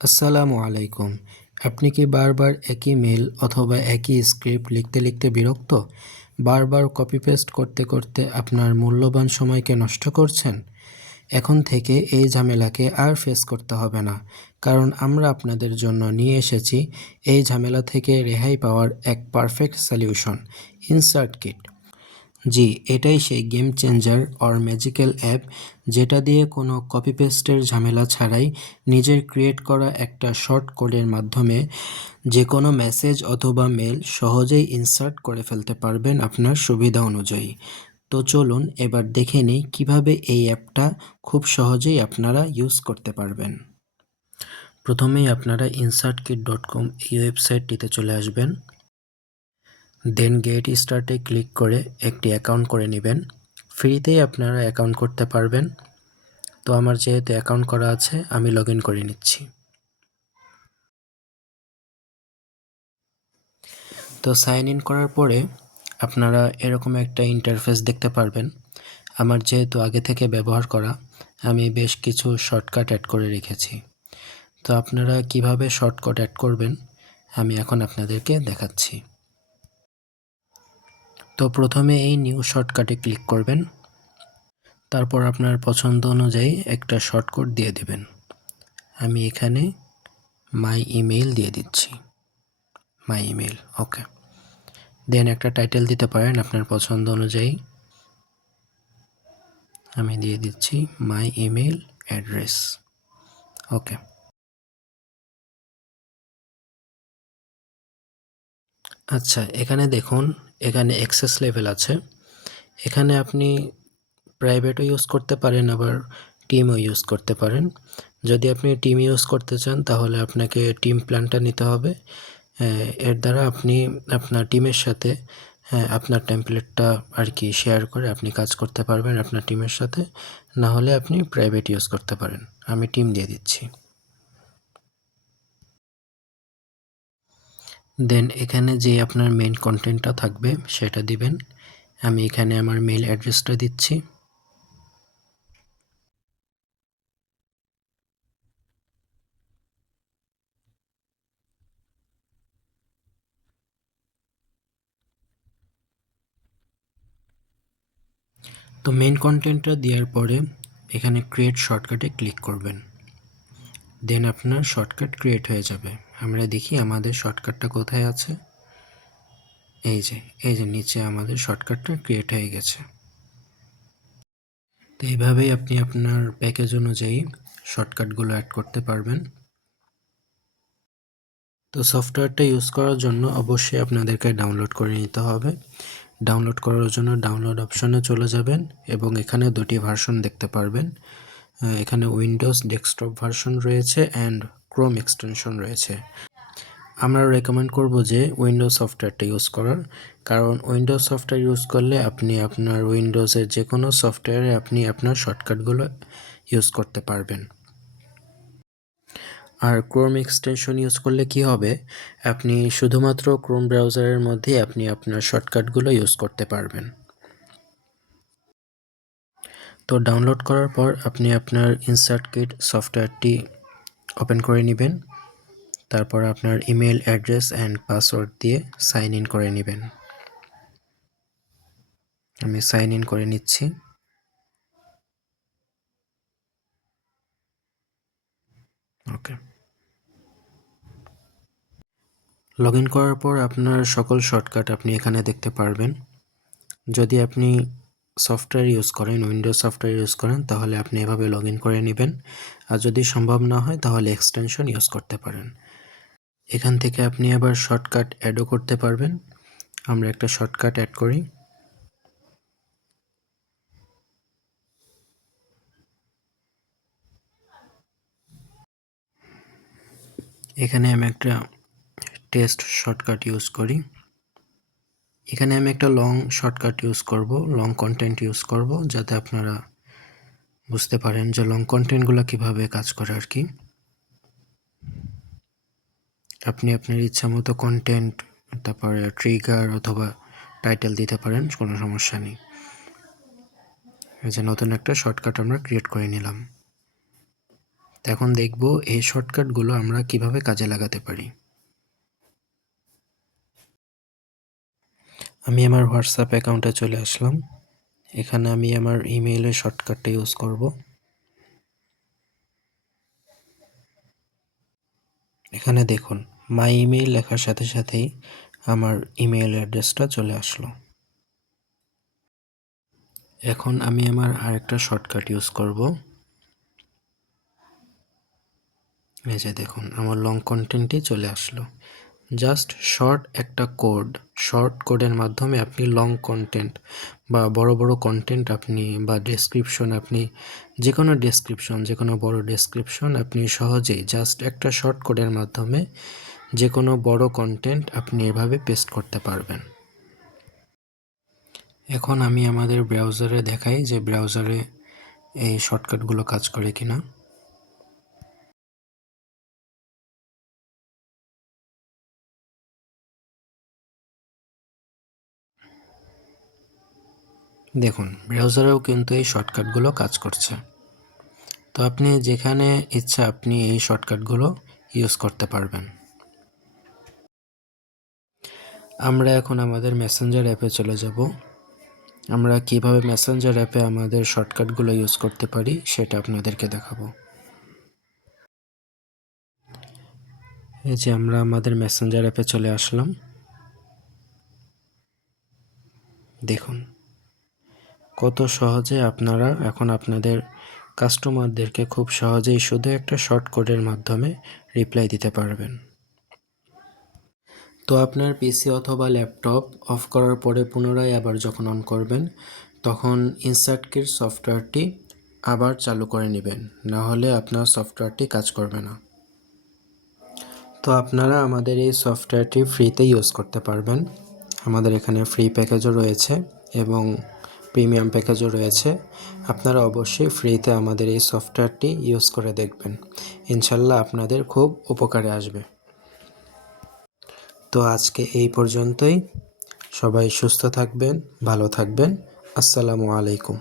আসসালামু আলাইকুম। আপনি কি বারবার একই মেল অথবা একই স্ক্রিপ্ট লিখতে লিখতে বিরক্ত? বারবার কপি পেস্ট করতে করতে আপনার মূল্যবান সময়কে নষ্ট করছেন? এখন থেকে এই ঝামেলাকে আর ফেস করতে হবে না, কারণ আমরা আপনাদের জন্য নিয়ে এসেছি এই ঝামেলা থেকে রেহাই পাওয়ার এক perfect solution insert kit G, এটাই সেই game changer or magical app যেটা দিয়ে কোনো কপি পেস্টের ঝামেলা ছাড়াই নিজের ক্রিয়েট করা একটা শর্ট কোডের মাধ্যমে যে কোনো মেসেজ অথবা মেল সহজেই ইনসার্ট করে ফেলতে পারবেন আপনার সুবিধা অনুযায়ী। তো চলুন এবার দেখে নিই কীভাবে এই অ্যাপটা খুব সহজেই আপনারা ইউজ করতে পারবেন। প্রথমেই আপনারা ইনসার্ট কিট ডট কম এই ওয়েবসাইটটিতে চলে আসবেন। দেন গেট স্টার্টে ক্লিক করে একটি অ্যাকাউন্ট করে নেবেন। ফ্রিতেই আপনারা অ্যাকাউন্ট করতে পারবেন। তো আমার যেহেতু অ্যাকাউন্ট করা আছে, আমি লগ করে নিচ্ছি। তো সাইন ইন করার পরে আপনারা এরকম একটা ইন্টারফেস দেখতে পারবেন। আমার যেহেতু আগে থেকে ব্যবহার করা, আমি বেশ কিছু শর্টকাট অ্যাড করে রেখেছি। তো আপনারা কীভাবে শর্টকাট অ্যাড করবেন, আমি এখন আপনাদেরকে দেখাচ্ছি। তো প্রথমে এই নিউ শর্টকাটে ক্লিক করবেন। তারপর আপনার পছন্দ অনুযায়ী একটা শর্টকাট দিয়ে দেবেন। আমি এখানে মাই ইমেইল দিয়ে দিচ্ছি। মাই ইমেইল, ওকে। দেন একটা টাইটেল দিতে পারেন আপনার পছন্দ অনুযায়ী। আমি দিয়ে দিচ্ছি মাই ইমেইল অ্যাড্রেস, ওকে। আচ্ছা এখানে দেখুন এখানে এক্সেস লেভেল আছে। এখানে আপনি প্রাইভেটও ইউজ করতে পারেন, আবার টিমও ইউজ করতে পারেন। যদি আপনি টিম ইউজ করতে চান, তাহলে আপনাকে টিম প্ল্যানটা নিতে হবে। এর দ্বারা আপনি আপনার টিমের সাথে আপনার টেমপ্লেটটা আর কি শেয়ার করে আপনি কাজ করতে পারবেন আপনার টিমের সাথে। না হলে আপনি প্রাইভেট ইউজ করতে পারেন। আমি টিম দিয়ে দিচ্ছি। দেন এখানে যে আপনার মেইন কন্টেন্টটা থাকবে, সেটা দিবেন। আমি এখানে আমার মেইল অ্যাড্রেসটা দিচ্ছি। তো মেইন কন্টেন্টটা দেওয়ার পরে এখানে ক্রিয়েট শর্টকাটে ক্লিক করবেন। দেন আপনার শর্টকাট ক্রিয়েট হয়ে যাবে। আমরা দেখি আমাদের শর্টকাটটা কোথায় আছে? এই যে এই যে নিচে আমাদের শর্টকাটটা ক্রিয়েট হয়ে গেছে। তো এইভাবেই আপনি আপনার প্যাকেজ অনুযায়ী শর্টকাটগুলো অ্যাড করতে পারবেন। তো সফটওয়্যারটা ইউজ করার জন্য অবশ্যই আপনাদেরকে ডাউনলোড করে নিতে হবে। ডাউনলোড করার জন্য ডাউনলোড অপশনে চলে যাবেন এবং এখানে দুটি ভার্সন দেখতে পারবেন। এখানে উইন্ডোজ ডেস্কটপ ভার্সন রয়েছে অ্যান্ড ক্রোম এক্সটেনশন রয়েছে। আমরা রেকমেন্ড করব যে উইন্ডোজ সফটওয়্যারটা ইউজ করার। কারণ উইন্ডোজ সফটওয়্যার ইউজ করলে আপনি আপনার উইন্ডোজের যে কোনো সফটওয়্যারে আপনি আপনার শর্টকাটগুলো ইউজ করতে পারবেন। আর ক্রোম এক্সটেনশন ইউজ করলে কি হবে? আপনি শুধুমাত্র ক্রোম ব্রাউজারের মধ্যে আপনি আপনার শর্টকাটগুলো ইউজ করতে পারবেন। তো ডাউনলোড করার পর আপনি আপনার ইনসার্ট কিট সফটওয়্যারটি ওপেন করে নেবেন। তারপর আপনার ইমেল অ্যাড্রেস অ্যান্ড পাসওয়ার্ড দিয়ে সাইন ইন করে নেবেন। আমি সাইন ইন করে নিচ্ছি। ওকে লগ ইন করার পর আপনার সকল শর্টকাট আপনি এখানে দেখতে পারবেন। যদি আপনি সফটওয়্যার ইউজ করেন উইন্ডোজ সফটওয়্যার ইউজ করেন, তাহলে আপনি এভাবে লগ করে নেবেন। আর যদি সম্ভব না হয়, তাহলে এক্সটেনশন ইউজ করতে পারেন। এখান থেকে আপনি আবার শর্টকাট অ্যাডও করতে পারবেন। আমরা একটা শর্টকাট অ্যাড করি। এখানে আমি একটা টেস্ট শর্টকাট ইউজ করি। এখানে আমি একটা লং শর্টকাট ইউজ করব লং কন্টেন্ট ইউজ করব, যাতে আপনারা বুঝতে পারেন যে লং কন্টেন্টগুলো কীভাবে কাজ করে আর কি। আপনি আপনার ইচ্ছা মতো কন্টেন্ট তারপরে ট্রিগার অথবা টাইটেল দিতে পারেন, কোনো সমস্যা নেই। এই যে নতুন একটা শর্টকাট আমরা ক্রিয়েট করে নিলাম। এখন দেখব এই শর্টকাটগুলো আমরা কীভাবে কাজে লাগাতে পারি। আমি আমার হোয়াটসঅ্যাপ অ্যাকাউন্টে চলে আসলাম। এখানে আমি আমার ইমেইলের শর্টকাটটা ইউজ করব। এখানে দেখুন মাই ইমেইল লেখার সাথে সাথেই আমার ইমেইল অ্যাড্রেসটা চলে আসলো। এখন আমি আমার আরেকটা শর্টকাট ইউজ করব। এই যে দেখুন, আমার লং কন্টেন্টই চলে আসলো। জাস্ট শর্ট একটা কোড শর্ট কোডের মাধ্যমে আপনি লং কন্টেন্ট বা বড় বড় কন্টেন্ট আপনি বা ডেসক্রিপশন আপনি যে কোনো ডেসক্রিপশন যে কোনো বড় ডেসক্রিপশন আপনি সহজেই জাস্ট একটা শর্ট কোডের মাধ্যমে যে কোনো বড় কন্টেন্ট আপনি এভাবে পেস্ট করতে পারবেন। এখন আমি আমাদের ব্রাউজারে দেখাই যে ব্রাউজারে এই শর্টকাটগুলো কাজ করে কিনা। দেখুন ব্রাউজারেও কিন্তু এই শর্টকাটগুলো কাজ করছে। তো আপনি যেখানে ইচ্ছা আপনি এই শর্টকাটগুলো ইউজ করতে পারবেন। আমরা এখন আমাদের মেসেঞ্জার অ্যাপে চলে যাব। আমরা কীভাবে মেসেঞ্জার অ্যাপে আমাদের শর্টকাটগুলো ইউজ করতে পারি সেটা আপনাদেরকে দেখাবো। এই যে আমরা আমাদের মেসেঞ্জার অ্যাপে চলে আসলাম। দেখুন কত সহজে আপনারা এখন আপনাদের কাস্টমারদেরকে খুব সহজেই শুধু একটা শর্ট কোডের মাধ্যমে রিপ্লাই দিতে পারবেন। তো আপনার পিসি অথবা ল্যাপটপ অফ করার পরে পুনরায় আবার যখন অন করবেন, তখন ইনসার্ট কির সফটওয়্যারটি আবার চালু করে নেবেন। না হলে আপনার সফটওয়্যারটি কাজ করবে না। তো আপনারা আমাদের এই সফটওয়্যারটি ফ্রিতে ইউজ করতে পারবেন। আমাদের এখানে ফ্রি প্যাকেজও রয়েছে এবং প্রিমিয়াম প্যাকেজও রয়েছে। আপনারা অবশ্যই ফ্রিতে আমাদের এই সফটওয়্যারটি ইউজ করে দেখবেন। ইনশাল্লাহ আপনাদের খুব উপকারে আসবে। তো আজকে এই পর্যন্তই। সবাই সুস্থ থাকবেন, ভালো থাকবেন। আসসালামু আলাইকুম।